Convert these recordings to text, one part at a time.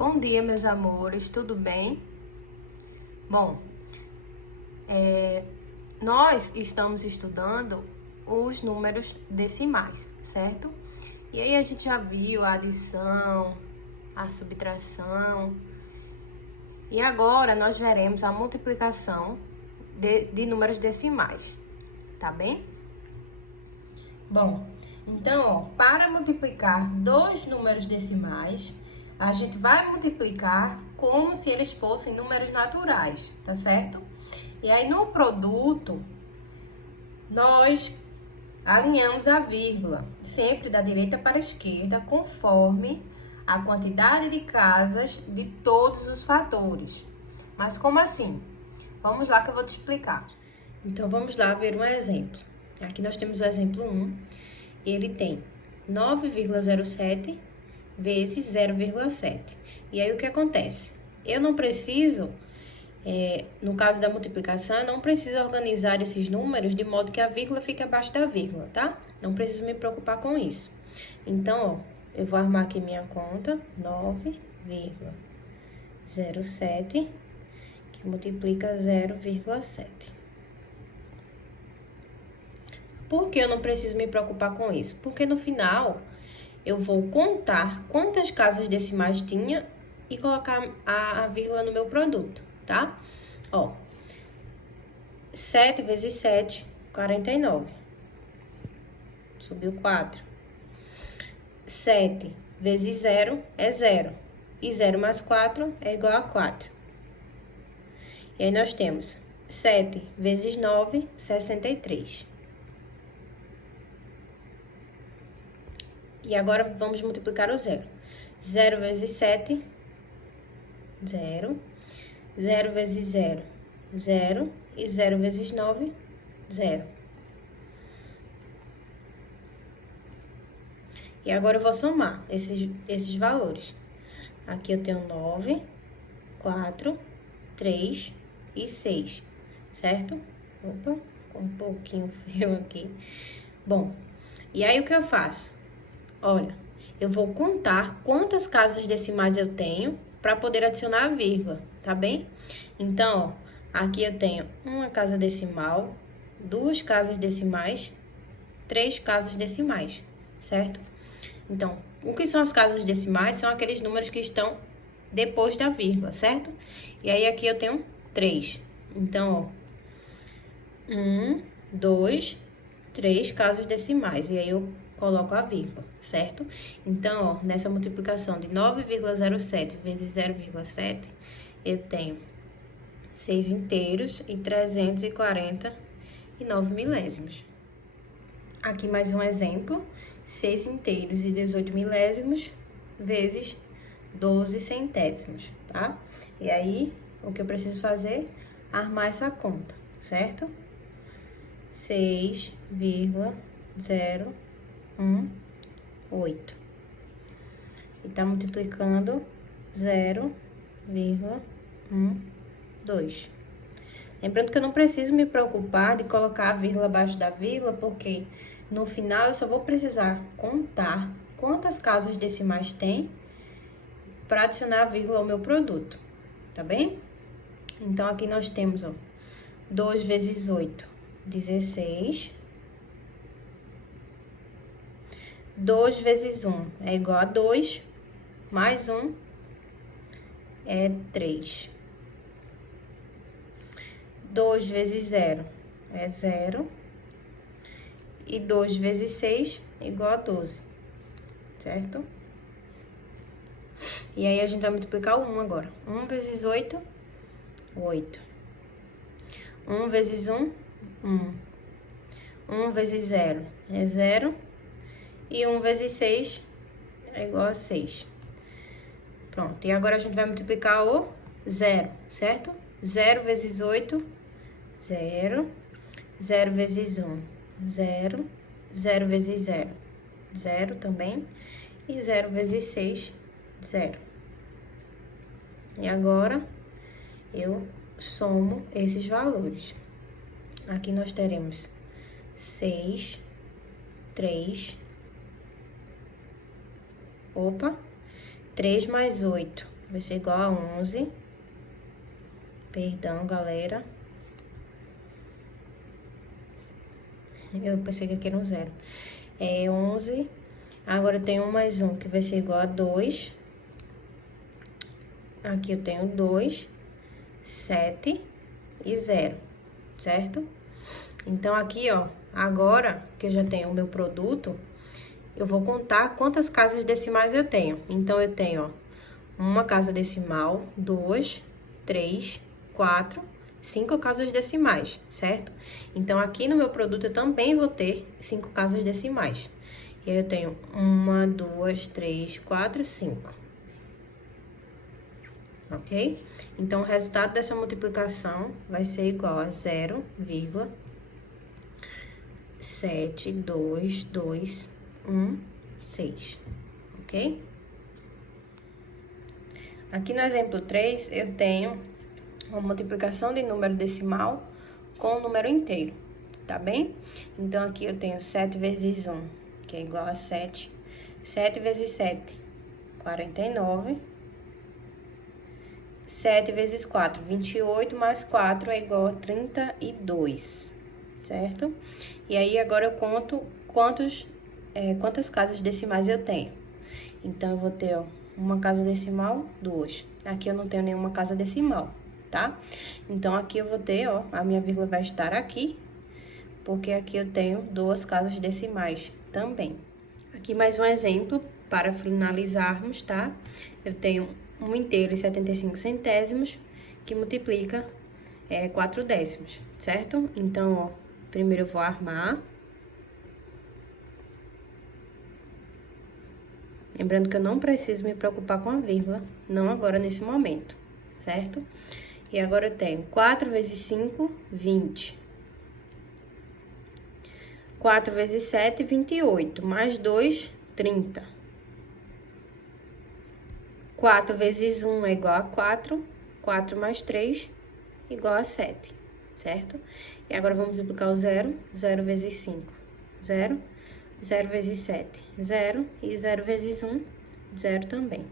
Bom dia, meus amores, tudo bem? Bom, nós estamos estudando os números decimais, certo? E aí a gente já viu a adição, a subtração, e agora nós veremos a multiplicação de números decimais, tá bem? Bom, então, ó, para multiplicar dois números decimais, a gente vai multiplicar como se eles fossem números naturais, tá certo? E aí, no produto, nós alinhamos a vírgula, sempre da direita para a esquerda, conforme a quantidade de casas de todos os fatores. Mas como assim? Vamos lá que eu vou te explicar. Então, vamos lá ver um exemplo. Aqui nós temos o exemplo 1, ele tem 9,07 vezes 0,7. E aí, o que acontece? Eu não preciso, no caso da multiplicação, eu não preciso organizar esses números de modo que a vírgula fique abaixo da vírgula, tá? Não preciso me preocupar com isso. Então, ó, eu vou armar aqui minha conta, 9,07, que multiplica 0,7. Por que eu não preciso me preocupar com isso? Porque no final, eu vou contar quantas casas decimais tinha e colocar a vírgula no meu produto, tá? Ó, 7 vezes 7, 49. Subiu 4. 7 vezes 0 é 0. E 0 mais 4 é igual a 4. E aí, nós temos 7 vezes 9, 63. E agora, vamos multiplicar o 0. 0 vezes 7, 0. 0 vezes 0, 0. E 0 vezes 9, 0. E agora, eu vou somar esses valores. Aqui eu tenho 9, 4, 3 e 6, certo? Opa, ficou um pouquinho feio aqui. Bom, e aí o que eu faço? Olha, eu vou contar quantas casas decimais eu tenho para poder adicionar a vírgula, tá bem? Então, ó, aqui eu tenho uma casa decimal, duas casas decimais, três casas decimais, certo? Então, o que são as casas decimais? São aqueles números que estão depois da vírgula, certo? E aí, aqui eu tenho 3. Então, ó, 1, 2, 3 casas decimais. E aí, eu coloco a vírgula, certo? Então, ó, nessa multiplicação de 9,07 vezes 0,7, eu tenho 6 inteiros e 349 milésimos. Aqui mais um exemplo, 6 inteiros e 18 milésimos vezes 12 centésimos, tá? E aí, o que eu preciso fazer? Armar essa conta, certo? 6,018. E tá multiplicando 0,12. Lembrando que eu não preciso me preocupar de colocar a vírgula abaixo da vírgula, porque no final eu só vou precisar contar quantas casas decimais tem para adicionar a vírgula ao meu produto, tá bem? Então, aqui nós temos, ó, 2 vezes 8, 16. 2 vezes 1 é igual a 2, mais 1 é 3. 2 vezes 0 é 0. E 2 vezes 6 é igual a 12, certo? E aí, a gente vai multiplicar o 1 agora. 1 vezes 8, 8. 1 vezes 1, 1. 1 vezes 0 é 0. E 1 vezes 6 é igual a 6. Pronto, e agora a gente vai multiplicar o 0, certo? 0 vezes 8, 0. 0 vezes 1, 0. 0 vezes 0, 0 também. E 0 vezes 6, 0. E agora, eu somo esses valores. Aqui nós teremos 6, 3... Opa, 3 mais 8 vai ser igual a 11. Perdão, galera. Eu pensei que aqui era um 0. É 11. Agora eu tenho 1 mais 1, que vai ser igual a 2. Aqui eu tenho 2, 7 e 0, certo? Então, aqui, ó, agora que eu já tenho o meu produto, eu vou contar quantas casas decimais eu tenho. Então, eu tenho, ó, uma casa decimal, 2, 3, 4, 5 casas decimais, certo? Então, aqui no meu produto eu também vou ter 5 casas decimais. E aí, eu tenho 1, 2, 3, 4, 5. Ok? Então, o resultado dessa multiplicação vai ser igual a 0,72216, ok? Aqui no exemplo 3, eu tenho uma multiplicação de número decimal com o número inteiro, tá bem? Então, aqui eu tenho 7 vezes 1, que é igual a 7. 7 vezes 7, 49. 7 vezes 4, 28, mais 4 é igual a 32, certo? E aí, agora eu conto quantas casas decimais eu tenho. Então, eu vou ter, ó, uma casa decimal, 2. Aqui eu não tenho nenhuma casa decimal, tá? Então, aqui eu vou ter, ó, a minha vírgula vai estar aqui, porque aqui eu tenho 2 casas decimais também. Aqui mais um exemplo para finalizarmos, tá? Eu tenho 1 inteiro e 75 centésimos, que multiplica 4 décimos, certo? Então, ó, primeiro eu vou armar. Lembrando que eu não preciso me preocupar com a vírgula, não agora nesse momento, certo? E agora eu tenho 4 vezes 5, 20. 4 vezes 7, 28. Mais 2, 30. 4 vezes 1 é igual a 4. 4 mais 3, igual a 7, certo? E agora, vamos multiplicar o 0. 0 vezes 5, 0. 0 vezes 7, 0. E 0 vezes 1, 0 também.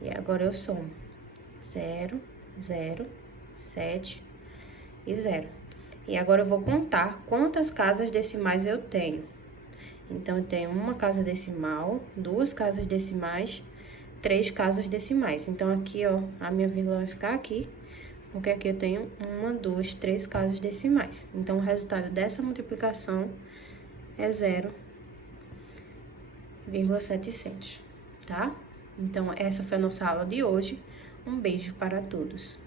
E agora, eu somo 0, 0, 7 e 0. E agora, eu vou contar quantas casas decimais eu tenho. Então, eu tenho uma casa decimal, 2 casas decimais, 3 casas decimais. Então, aqui, ó, a minha vírgula vai ficar aqui, porque aqui eu tenho 1, 2, 3 casas decimais. Então, o resultado dessa multiplicação é 0,700, tá? Então, essa foi a nossa aula de hoje. Um beijo para todos.